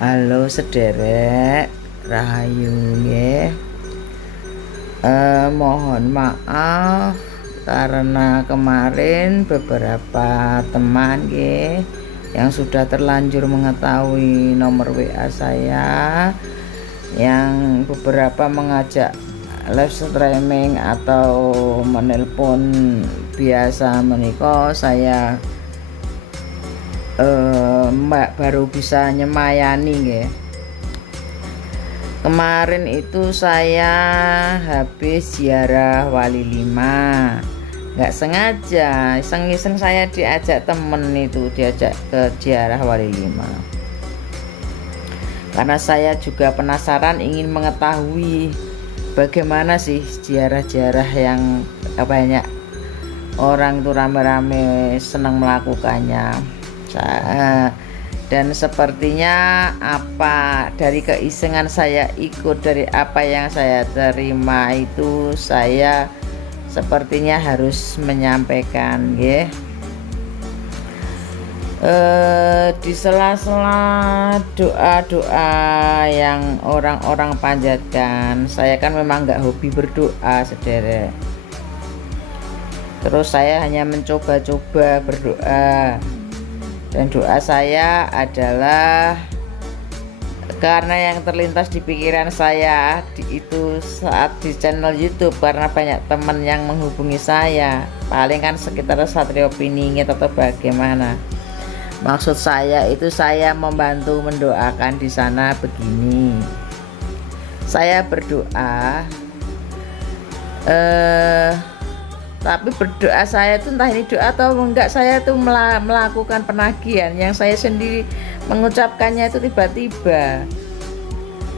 Halo sederek, rahayu nggih. Mohon maaf karena kemarin beberapa teman nggih yang sudah terlanjur mengetahui nomor WA saya, yang beberapa mengajak live streaming atau menelpon biasa menika saya baru bisa nyemayani nggih. Kemarin itu saya habis ziarah Wali 5, nggak sengaja, iseng-iseng saya diajak temen itu, diajak ke ziarah Wali 5 karena saya juga penasaran, ingin mengetahui bagaimana sih ziarah-ziarah yang banyak orang tuh rame-rame senang melakukannya. Dan sepertinya apa dari keisengan saya ikut, dari apa yang saya terima itu saya sepertinya harus menyampaikan nggih. Di sela-sela doa-doa yang orang-orang panjatkan, saya kan memang nggak hobi berdoa sederek. Terus saya hanya mencoba-coba berdoa. Dan doa saya adalah karena yang terlintas di pikiran saya itu saat di channel YouTube, karena banyak teman yang menghubungi saya, paling kan sekitar Satrio Piningit atau bagaimana. Maksud saya itu saya membantu mendoakan di sana begini. Saya berdoa tapi berdoa saya tuh entah ini doa atau enggak, saya tuh melakukan penagihan yang saya sendiri mengucapkannya itu tiba-tiba.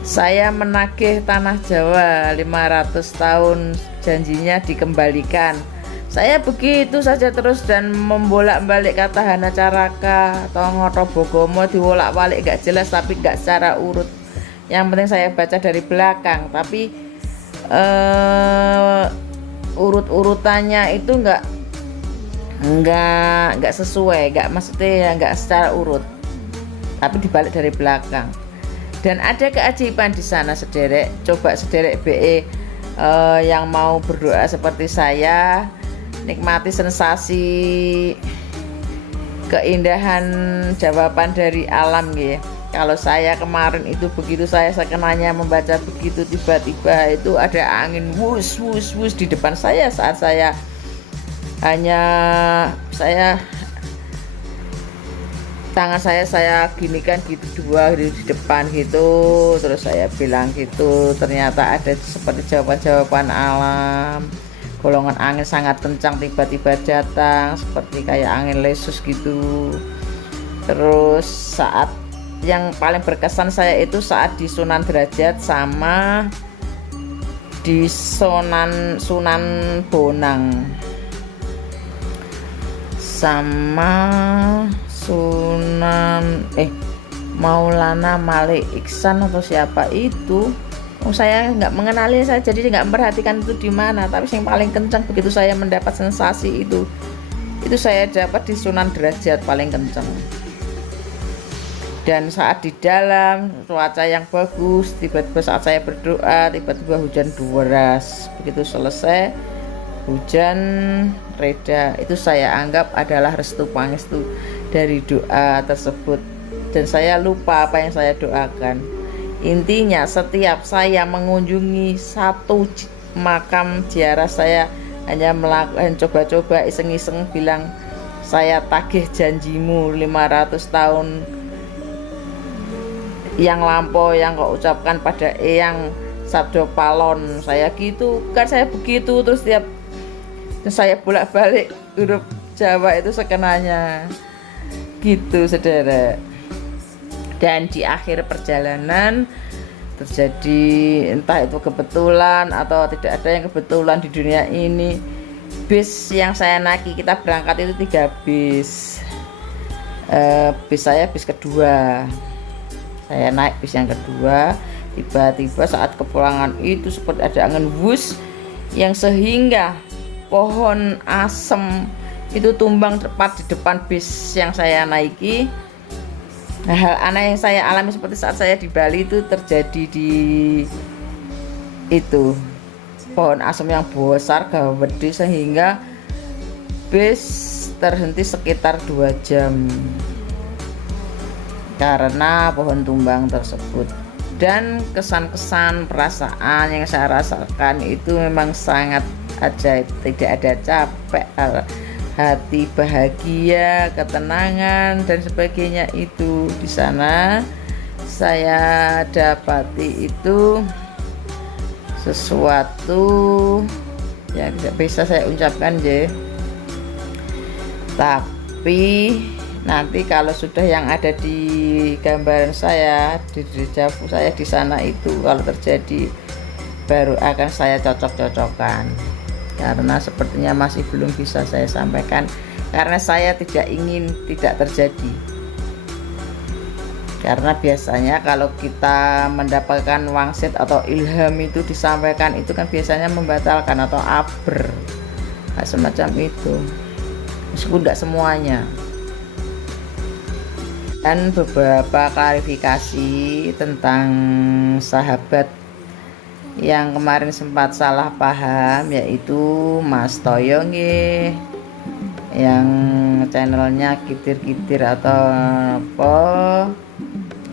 Saya menagih tanah Jawa 500 tahun, janjinya dikembalikan. Saya begitu saja terus dan membolak-balik kata Hana Caraka atau Ngoto Bogomo, dibolak-balik gak jelas tapi gak secara urut. Yang penting saya baca dari belakang, tapi urut-urutannya itu enggak sesuai, maksudnya enggak secara urut, tapi dibalik dari belakang. Dan ada keajaiban di sana sederek. Coba sederek BE yang mau berdoa seperti saya, nikmati sensasi keindahan jawaban dari alam gitu. Kalau saya kemarin itu begitu saya sekenanya membaca begitu, tiba-tiba itu ada angin wus wus wus di depan saya saat saya tangan saya ginikan gitu dua di depan gitu, terus saya bilang gitu, ternyata ada seperti jawaban-jawaban alam. Golongan angin sangat kencang tiba-tiba datang seperti kayak angin lesus gitu. Terus saat yang paling berkesan saya itu saat di Sunan Derajat sama di Sunan Bonang sama Sunan Maulana Malik Iksan atau siapa itu. Saya nggak mengenali, saya jadi nggak memperhatikan itu di mana, tapi yang paling kencang begitu saya mendapat sensasi itu saya dapat di Sunan Derajat paling kencang. Dan saat di dalam cuaca yang bagus, tiba-tiba saat saya berdoa tiba-tiba hujan deras. Begitu selesai hujan reda, itu saya anggap adalah restu pangestu dari doa tersebut. Dan saya lupa apa yang saya doakan. Intinya setiap saya mengunjungi satu makam ziarah, saya hanya melakukan coba-coba iseng-iseng bilang, saya tagih janjimu 500 tahun yang lampau yang kau ucapkan pada Eyang Sabdo Palon. Saya gitu kan, saya begitu terus tiap saya bolak-balik huruf Jawa itu sekenanya gitu sederek. Dan di akhir perjalanan terjadi, entah itu kebetulan atau tidak ada yang kebetulan di dunia ini, bis yang saya naiki, kita berangkat itu 3 bis. Bis saya bis kedua, saya naik bis yang kedua. Tiba-tiba saat kepulangan itu seperti ada angin wus yang sehingga pohon asem itu tumbang tepat di depan bis yang saya naiki. Nah, hal aneh yang saya alami seperti saat saya di Bali itu terjadi di itu pohon asem yang besar gawede sehingga bis terhenti sekitar 2 jam karena pohon tumbang tersebut. Dan kesan-kesan perasaan yang saya rasakan itu memang sangat ajaib, tidak ada capek, hati bahagia, ketenangan dan sebagainya. Itu di sana saya dapati itu sesuatu yang tidak bisa saya ucapkan ya. Tapi nanti kalau sudah yang ada di gambaran saya di dejavu saya di sana itu kalau terjadi baru akan saya cocok-cocokkan, karena sepertinya masih belum bisa saya sampaikan karena saya tidak ingin tidak terjadi. Karena biasanya kalau kita mendapatkan wangsit atau ilham itu disampaikan itu kan biasanya membatalkan atau aber semacam itu, meskipun tidak semuanya. Dan beberapa klarifikasi tentang sahabat yang kemarin sempat salah paham, yaitu Mas Toyo nggih, yang channelnya kitir-kitir atau apa.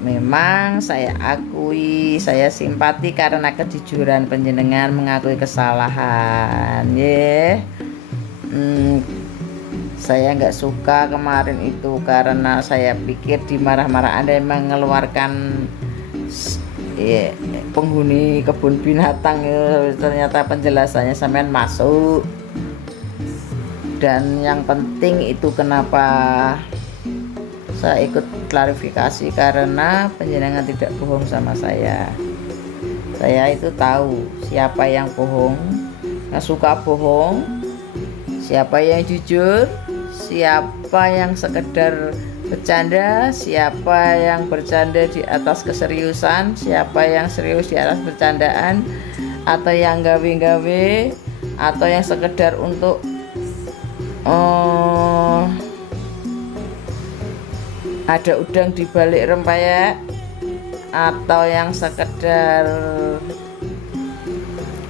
Memang saya akui, saya simpati karena kejujuran panjenengan mengakui kesalahan ya. Saya nggak suka kemarin itu karena saya pikir di marah-marah Anda mengeluarkan penghuni kebun binatang ya. Ternyata penjelasannya sampean masuk. Dan yang penting itu kenapa saya ikut klarifikasi, karena panjenengan tidak bohong sama saya. Saya itu tahu siapa yang bohong, yang suka bohong, siapa yang jujur, siapa yang sekedar bercanda, siapa yang bercanda di atas keseriusan, siapa yang serius di atas bercandaan, atau yang gawe-gawe, atau yang sekedar untuk ada udang di balik rempeyek, atau yang sekedar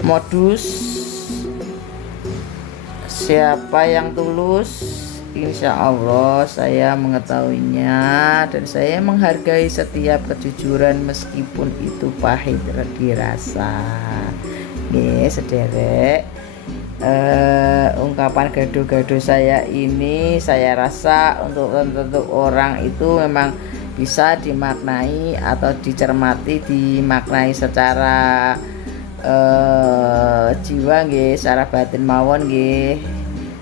modus. Siapa yang tulus, insya Allah saya mengetahuinya dan saya menghargai setiap kejujuran meskipun itu pahit dirasa. Nih sederek, ungkapan gado-gado saya ini saya rasa untuk tertentu orang itu memang bisa dimaknai atau dicermati, dimaknai secara jiwa nggih, secara batin mawon nggih,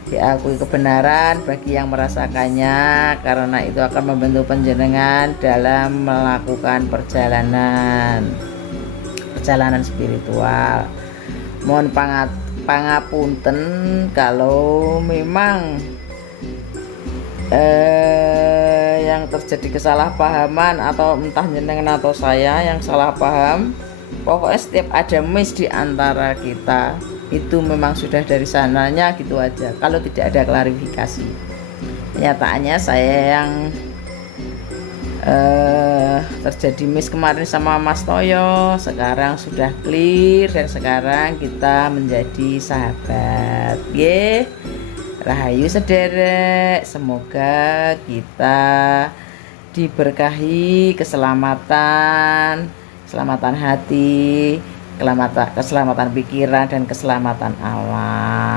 diakui kebenaran bagi yang merasakannya, karena itu akan membantu panjenengan dalam melakukan perjalanan spiritual. Mohon pangapunten kalau memang yang terjadi kesalahpahaman atau entah jenengan atau saya yang salah paham. Pokoknya setiap ada miss di antara kita itu memang sudah dari sananya gitu aja, kalau tidak ada klarifikasi. Kenyataannya saya yang terjadi miss kemarin sama Mas Toyo sekarang sudah clear dan sekarang kita menjadi sahabat ye. Rahayu sederek, semoga kita diberkahi keselamatan hati, keselamatan pikiran dan keselamatan alam.